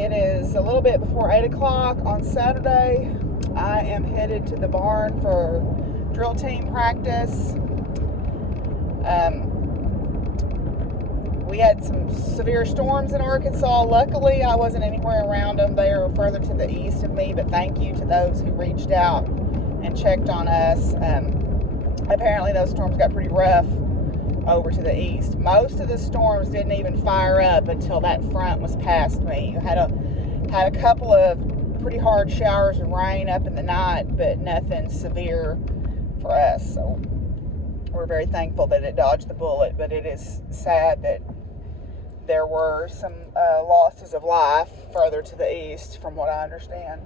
It is a little bit before 8 o'clock on Saturday. I am headed to the barn for drill team practice. We had some severe storms in Arkansas. Luckily, I wasn't anywhere around them. They are further to the east of me, but thank you to those who reached out and checked on us. Apparently, those storms got pretty rough over to the east. Most of the storms didn't even fire up until that front was past me. Had a couple of pretty hard showers of rain up in the night, but nothing severe for us. So we're very thankful that it dodged the bullet, but it is sad that there were some losses of life further to the east, from what I understand.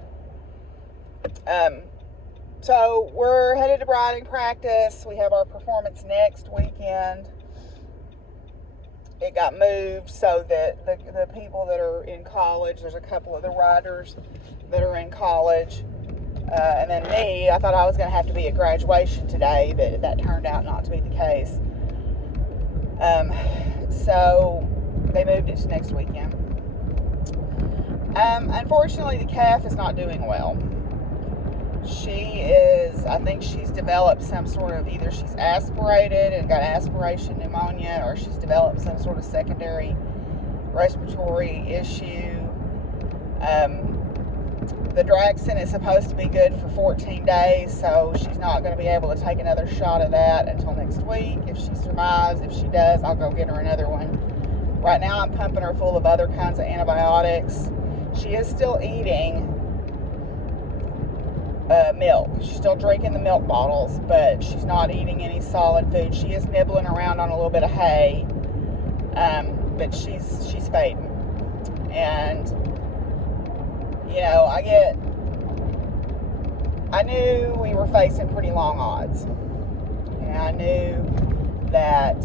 So we're headed to riding practice. We have our performance next weekend. It got moved so that the people that are in college, there's a couple of the riders that are in college, and then me, I thought I was going to have to be at graduation today, but that turned out not to be the case. So they moved it to next weekend. Unfortunately, the calf is not doing well. I think she's developed some sort of, either she's aspirated and got aspiration pneumonia, or she's developed some sort of secondary respiratory issue. The Draxxin is supposed to be good for 14 days, so she's not going to be able to take another shot of that until next week. If she survives, if she does, I'll go get her another one. Right now, I'm pumping her full of other kinds of antibiotics. She is still eating milk. She's still drinking the milk bottles, but she's not eating any solid food. She is nibbling around on a little bit of hay, but she's fading. And you know, I knew we were facing pretty long odds, and I knew that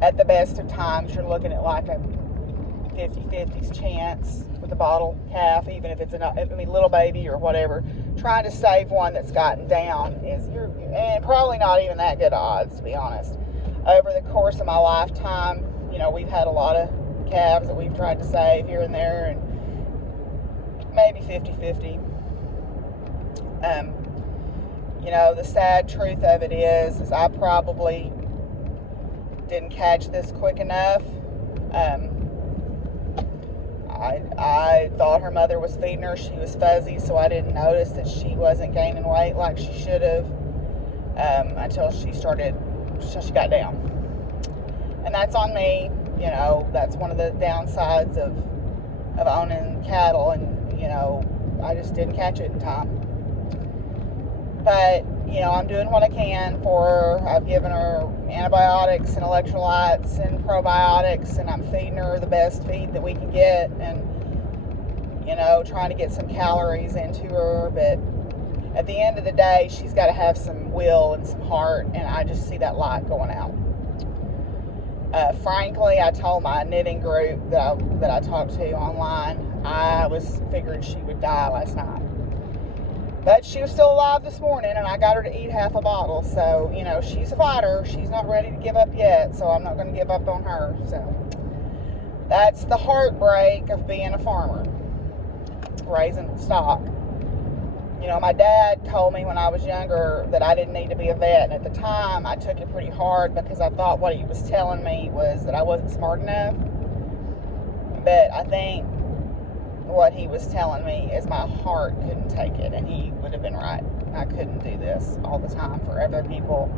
at the best of times you're looking at like a 50-50 chance with the bottle calf, even if it's a little baby or whatever. Trying to save one that's gotten down and probably not even that good odds, to be honest. Over the course of my lifetime, you know, we've had a lot of calves that we've tried to save here and there, and maybe 50-50. You know, the sad truth of it is I probably didn't catch this quick enough. I thought her mother was feeding her. She was fuzzy, so I didn't notice that she wasn't gaining weight like she should have until she got down. And that's on me. You know, that's one of the downsides of owning cattle, and, you know, I just didn't catch it in time. But, you know, I'm doing what I can for her. I've given her antibiotics and electrolytes and probiotics, and I'm feeding her the best feed that we can get, and, you know, trying to get some calories into her. But at the end of the day, she's got to have some will and some heart, and I just see that light going out. Frankly, I told my knitting group that I talked to online, I was figuring she would die last night. But she was still alive this morning, and I got her to eat half a bottle. So, you know, she's a fighter. She's not ready to give up yet, so I'm not going to give up on her. So that's the heartbreak of being a farmer, raising stock. You know, my dad told me when I was younger that I didn't need to be a vet, and at the time I took it pretty hard because I thought what he was telling me was that I wasn't smart enough. But I think what he was telling me is my heart couldn't take it, and he would have been right. I couldn't do this all the time for other people.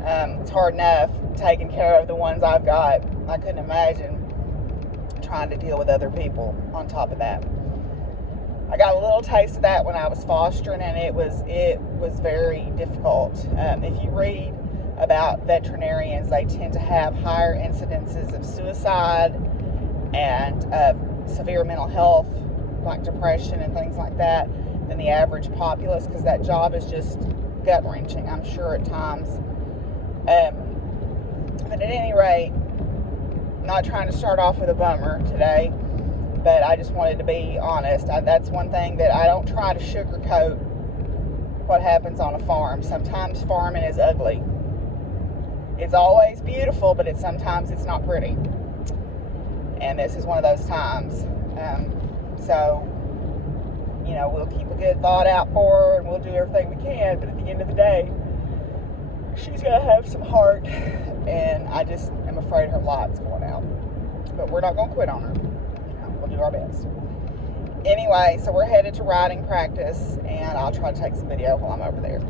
It's hard enough taking care of the ones I've got. I couldn't imagine trying to deal with other people on top of that. I got a little taste of that when I was fostering, and it was very difficult. If you read about veterinarians, they tend to have higher incidences of suicide and severe mental health, like depression and things like that, than the average populace, because that job is just gut-wrenching, I'm sure, at times. But at any rate, not trying to start off with a bummer today, but I just wanted to be honest. That's one thing that I don't try to sugarcoat what happens on a farm. Sometimes farming is ugly. It's always beautiful, but sometimes it's not pretty. and this is one of those times. So, you know, we'll keep a good thought out for her, and we'll do everything we can, but at the end of the day, she's going to have some heart, and I just am afraid her light's going out. But we're not going to quit on her. You know, we'll do our best. Anyway, so we're headed to riding practice, and I'll try to take some video while I'm over there.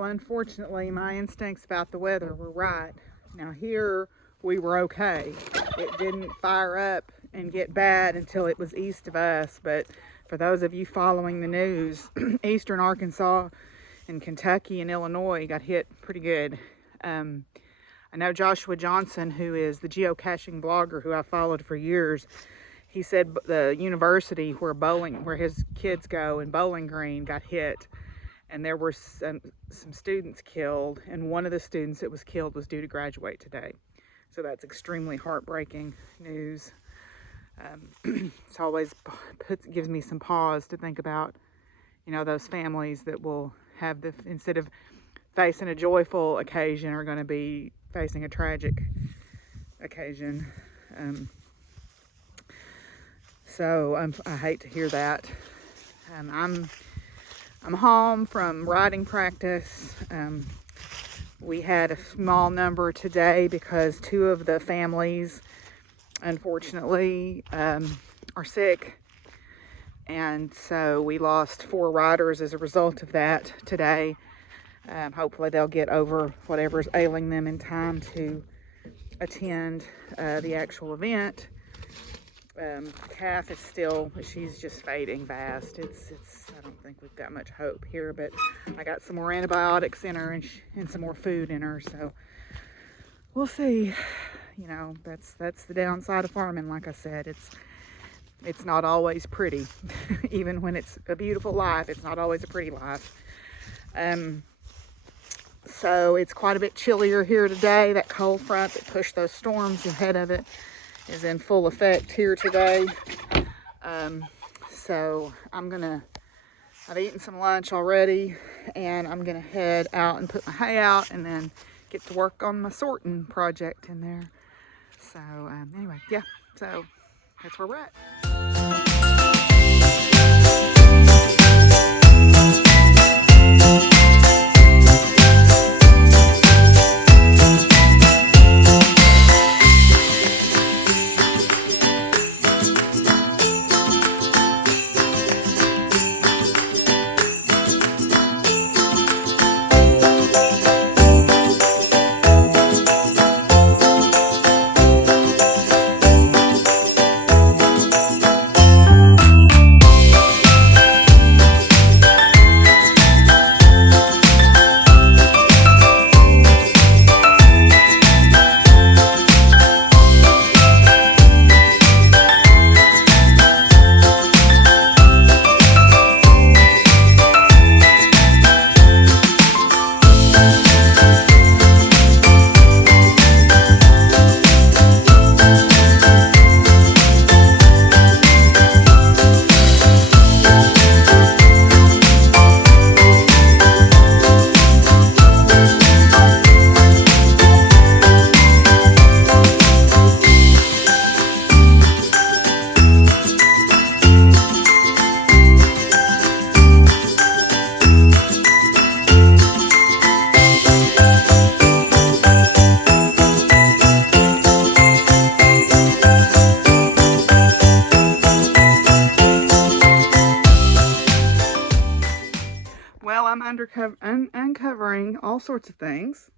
Unfortunately, my instincts about the weather were right. Now here we were okay. It didn't fire up and get bad until it was east of us, but for those of you following the news, eastern Arkansas and Kentucky and Illinois got hit pretty good. I know Joshua Johnson, who is the geocaching blogger who I followed for years, he said the university where his kids go in Bowling Green got hit, and there were some students killed, and one of the students that was killed was due to graduate today. So that's extremely heartbreaking news. It's always gives me some pause to think about, you know, those families that will have instead of facing a joyful occasion, are going to be facing a tragic occasion. So I hate to hear that. I'm home from riding practice. We had a small number today because two of the families, unfortunately, are sick. And so we lost 4 riders as a result of that today. Hopefully they'll get over whatever's ailing them in time to attend the actual event. Calf is still, she's just fading fast. I don't think we've got much hope here, but I got some more antibiotics in her and some more food in her, so we'll see. You know, that's the downside of farming. Like I said, it's not always pretty. Even when it's a beautiful life, it's not always a pretty life. So it's quite a bit chillier here today. That cold front that pushed those storms ahead of it is in full effect here today. So I've eaten some lunch already, and I'm gonna head out and put my hay out and then get to work on my sorting project in there. So anyway, yeah, so that's where we're at. uncovering all sorts of things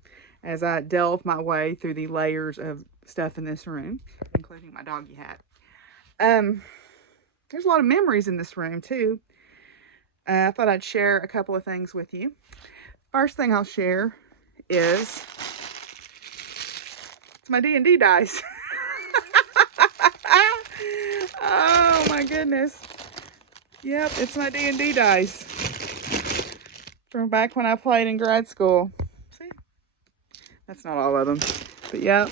as I delve my way through the layers of stuff in this room, including my doggy hat. There's a lot of memories in this room too. I thought I'd share a couple of things with you. First thing I'll share is it's my D&D dice. Oh my goodness. Yep, it's my D&D dice from back when I played in grad school. See? That's not all of them. But yep,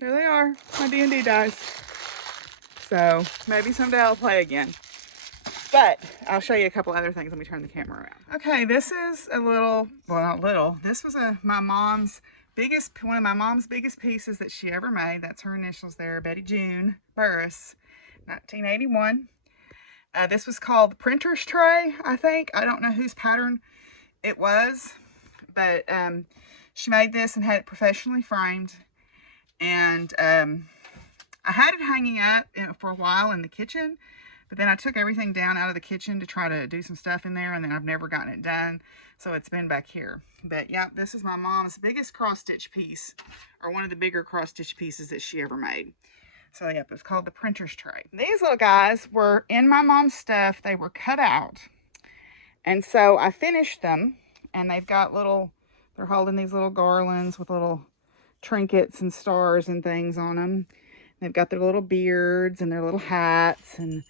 there they are, my D&D dice. So maybe someday I'll play again. But I'll show you a couple other things. Let me turn the camera around. Okay, this is a little, well, not little. This was one of my mom's biggest pieces that she ever made. That's her initials there, Betty June Burris, 1981. This was called the printer's tray, I think. I don't know whose pattern it was, but she made this and had it professionally framed. And I had it hanging up for a while in the kitchen, but then I took everything down out of the kitchen to try to do some stuff in there, and then I've never gotten it done, so it's been back here. But yeah, this is my mom's biggest cross-stitch piece, or one of the bigger cross-stitch pieces that she ever made. So yep, it's called the printer's tray. These little guys were in my mom's stuff. They were cut out, and so I finished them, and they've got they're holding these little garlands with little trinkets and stars and things on them. They've got their little beards and their little hats, and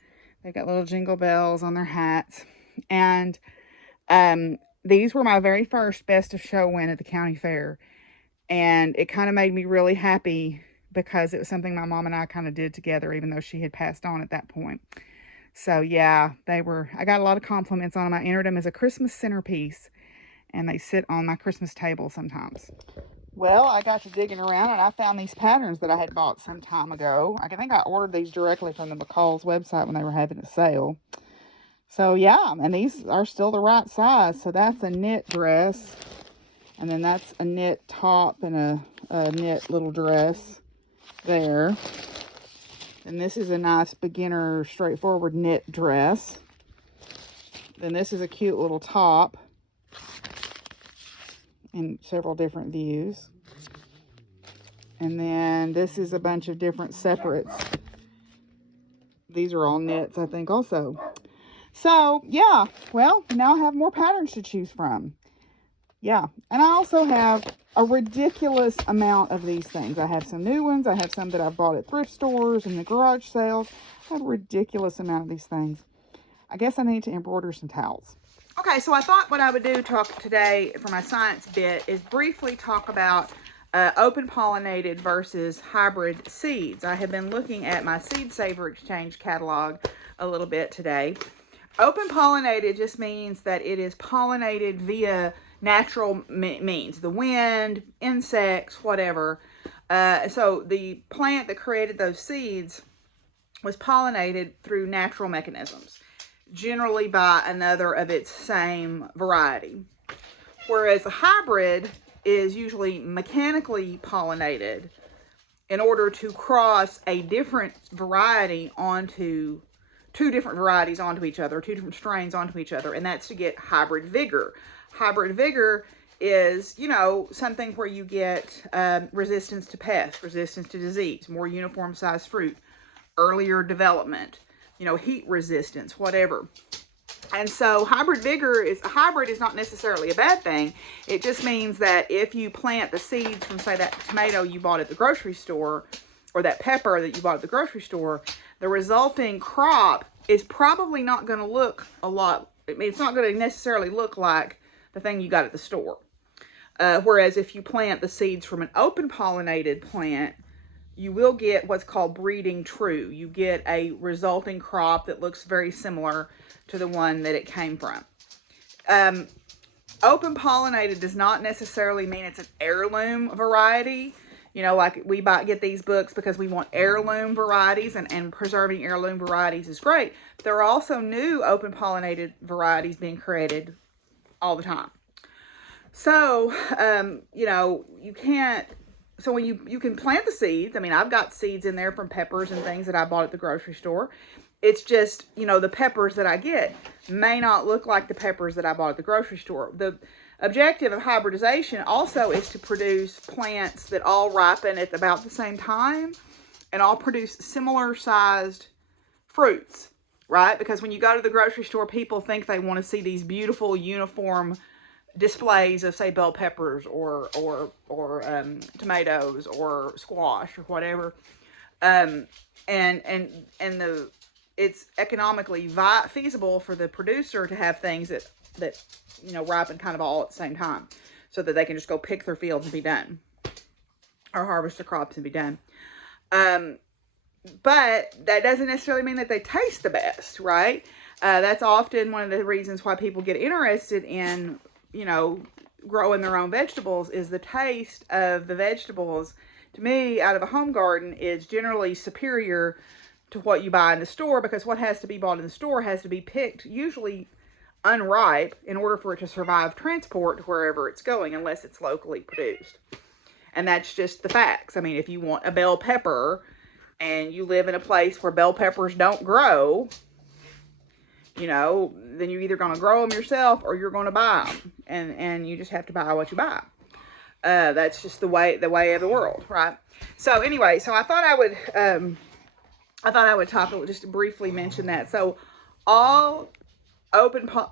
they've got little jingle bells on their hats. And these were my very first Best of Show win at the county fair. And it kind of made me really happy because it was something my mom and I kind of did together, even though she had passed on at that point. So yeah, I got a lot of compliments on them. I entered them as a Christmas centerpiece, and they sit on my Christmas table sometimes. Well, I got to digging around, and I found these patterns that I had bought some time ago. I think I ordered these directly from the McCall's website when they were having a sale. So yeah, and these are still the right size. So that's a knit dress, and then that's a knit top and a knit little dress there. And this is a nice beginner straightforward knit dress. Then this is a cute little top in several different views. And then this is a bunch of different separates. These are all knits, I think, also. So yeah, well, now I have more patterns to choose from. Yeah, and I also have a ridiculous amount of these things. I have some new ones. I have some that I've bought at thrift stores and the garage sales. I have a ridiculous amount of these things. I guess I need to embroider some towels. Okay, so I thought what I would do today for my science bit is briefly talk about open pollinated versus hybrid seeds. I have been looking at my Seed Saver Exchange catalog a little bit today. Open pollinated just means that it is pollinated via natural means, the wind, insects, whatever. So the plant that created those seeds was pollinated through natural mechanisms, generally by another of its same variety. Whereas a hybrid is usually mechanically pollinated in order to cross a different variety onto two different varieties onto each other, two different strains onto each other, and that's to get hybrid vigor. Hybrid vigor is, you know, something where you get resistance to pests, resistance to disease, more uniform sized fruit, earlier development, you know, heat resistance, whatever. And so hybrid is not necessarily a bad thing. It just means that if you plant the seeds from, say, that tomato you bought at the grocery store, or that pepper that you bought at the grocery store, the resulting crop is probably not going to look a lot. I mean, it's not going to necessarily look like the thing you got at the store. Whereas if you plant the seeds from an open pollinated plant, you will get what's called breeding true. You get a resulting crop that looks very similar to the one that it came from. Open pollinated does not necessarily mean it's an heirloom variety. You know, like we get these books because we want heirloom varieties, and preserving heirloom varieties is great. But there are also new open pollinated varieties being created all the time. So, you know, so when you can plant the seeds. I mean, I've got seeds in there from peppers and things that I bought at the grocery store. It's just, you know, the peppers that I get may not look like the peppers that I bought at the grocery store. The objective of hybridization also is to produce plants that all ripen at about the same time and all produce similar sized fruits, right? Because when you go to the grocery store, people think they want to see these beautiful uniform displays of, say, bell peppers or tomatoes or squash or whatever. Um, and the it's economically feasible for the producer to have things that you know ripen kind of all at the same time, so that they can just go pick their fields and be done, or harvest their crops and be done. Um, but that doesn't necessarily mean that they taste the best, right? That's often one of the reasons why people get interested in, you know, growing their own vegetables, is the taste of the vegetables. To me, out of a home garden, is generally superior to what you buy in the store, because what has to be bought in the store has to be picked, usually unripe, in order for it to survive transport to wherever it's going, unless it's locally produced. And that's just the facts. I mean, if you want a bell pepper and you live in a place where bell peppers don't grow, you know, then you're either going to grow them yourself or you're going to buy them, and you just have to buy what you buy. That's just the way of the world, right? So anyway, so I thought I would talk, just briefly mention that. So all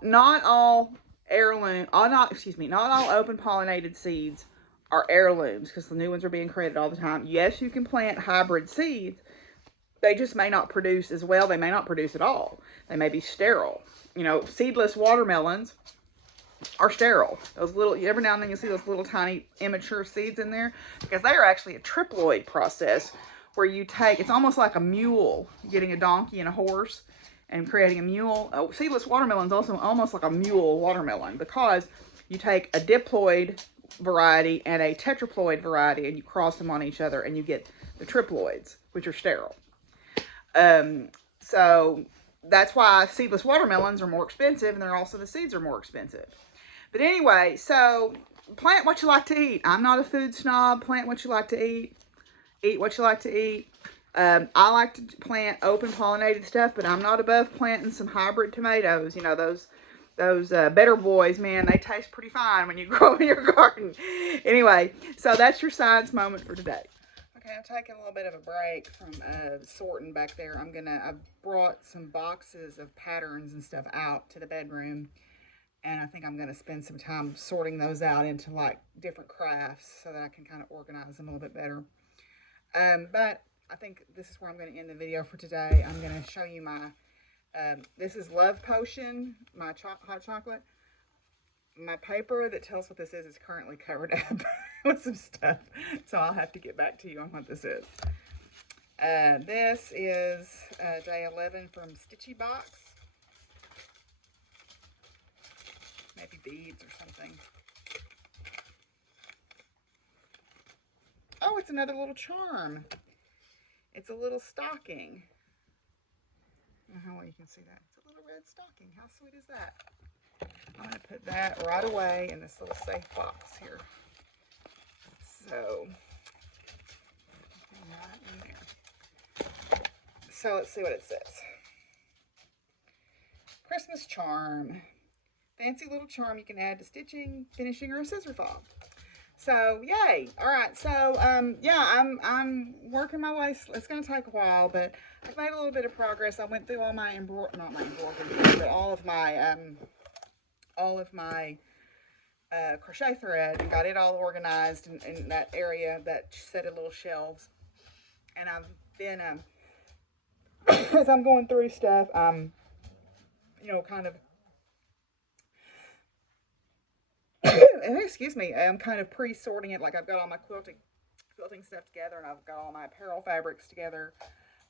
not all heirloom, not all open pollinated seeds are heirlooms, because the new ones are being created all the time. Yes, you can plant hybrid seeds. They just may not produce as well. They may not produce at all. They may be sterile. You know, seedless watermelons are sterile. Those little, every now and then you see those little tiny immature seeds in there, because they are actually a triploid process, where you take, it's almost like a mule, getting a donkey and a horse and creating a mule. Seedless watermelon is also almost like a mule watermelon, because you take a diploid variety and a tetraploid variety and you cross them on each other and you get the triploids, which are sterile. So that's why seedless watermelons are more expensive, and they're also, the seeds are more expensive. But anyway, so plant what you like to eat. I'm not a food snob. Plant what you like to eat. Eat what you like to eat. I like to plant open pollinated stuff, but I'm not above planting some hybrid tomatoes. You know, those better boys, man, they taste pretty fine when you grow them in your garden. Anyway, so that's your science moment for today. Okay, I'm taking a little bit of a break from sorting back there. I brought some boxes of patterns and stuff out to the bedroom, and I think I'm gonna spend some time sorting those out into like different crafts, so that I can kind of organize them a little bit better. But I think this is where I'm gonna end the video for today. I'm gonna show you my, this is Love Potion, my hot chocolate. My paper that tells what this is currently covered up with some stuff, so I'll have to get back to you on what this is. This is day 11 from Stitchy Box. Maybe beads or something. Oh, it's another little charm. It's a little stocking. I don't know how well you can see that. It's a little red stocking. How sweet is that? I'm going to put that right away in this little safe box here. So, right in there. So let's see what it says. Christmas charm. Fancy little charm you can add to stitching, finishing, or a scissor fob. So yay! All right. So yeah, I'm working my way. It's gonna take a while, but I've made a little bit of progress. I went through all my not my embroidery, but all of my crochet thread, and got it all organized in that area, that set of little shelves. And I've been as I'm going through stuff, you know, kind of excuse me, I'm kind of pre-sorting it. Like, I've got all my quilting stuff together, and I've got all my apparel fabrics together.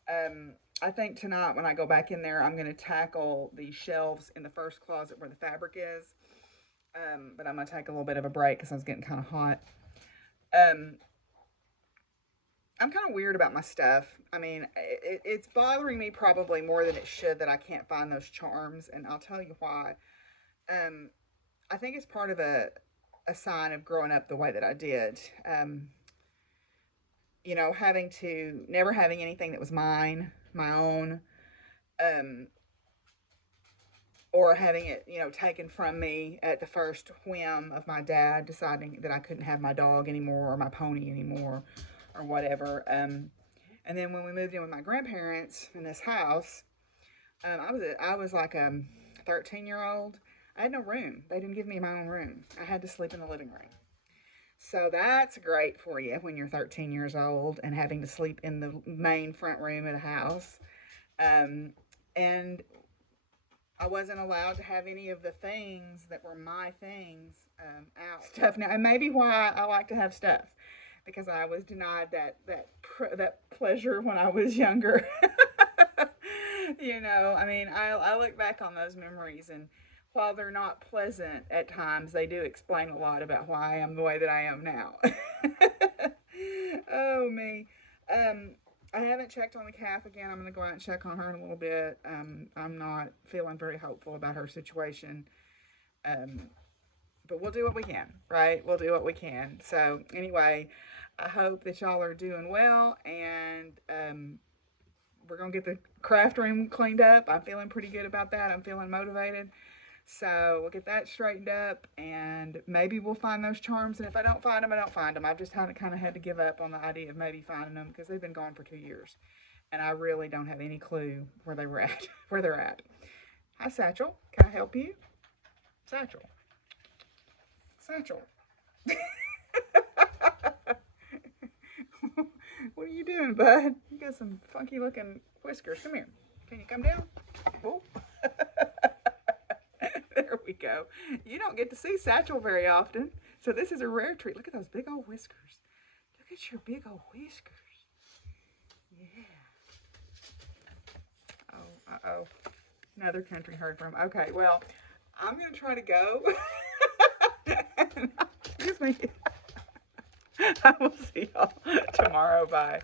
I think tonight when I go back in there, I'm going to tackle the shelves in the first closet where the fabric is. But I'm going to take a little bit of a break because I was getting kind of hot. I'm kind of weird about my stuff. I mean, it's bothering me probably more than it should that I can't find those charms, and I'll tell you why. I think it's part of a sign of growing up the way that I did. You know, never having anything that was mine, my own. or having it, you know, taken from me at the first whim of my dad deciding that I couldn't have my dog anymore or my pony anymore or whatever. And then when we moved in with my grandparents in this house, I was like a 13-year-old. I had no room. They didn't give me my own room. I had to sleep in the living room. So that's great for you when you're 13 years old and having to sleep in the main front room of the house. And I wasn't allowed to have any of the things that were my things out. Stuff now, and maybe why I like to have stuff, because I was denied that pleasure when I was younger. You know, I mean, I look back on those memories, and while they're not pleasant at times, they do explain a lot about why I am the way that I am now. Oh me. Um, I haven't checked on the calf again. I'm going to go out and check on her in a little bit. I'm not feeling very hopeful about her situation. Um, but we'll do what we can, right? We'll do what we can. So, anyway, I hope that y'all are doing well, and we're going to get the craft room cleaned up. I'm feeling pretty good about that. I'm feeling motivated. So we'll get that straightened up, and maybe we'll find those charms. And if I don't find them, I don't find them. I've just kind of had to give up on the idea of maybe finding them because they've been gone for 2 years, and I really don't have any clue where they were at, where they're at. Hi, Satchel. Can I help you? Satchel. Satchel. What are you doing, bud? You got some funky looking whiskers. Come here. Can you come down? Oh. There we go. You don't get to see Satchel very often, so this is a rare treat. Look at those big old whiskers. Look at your big old whiskers. Yeah. Oh, uh-oh. Another country heard from. Okay, well, I'm going to try to go. Excuse me. I will see y'all tomorrow. Bye.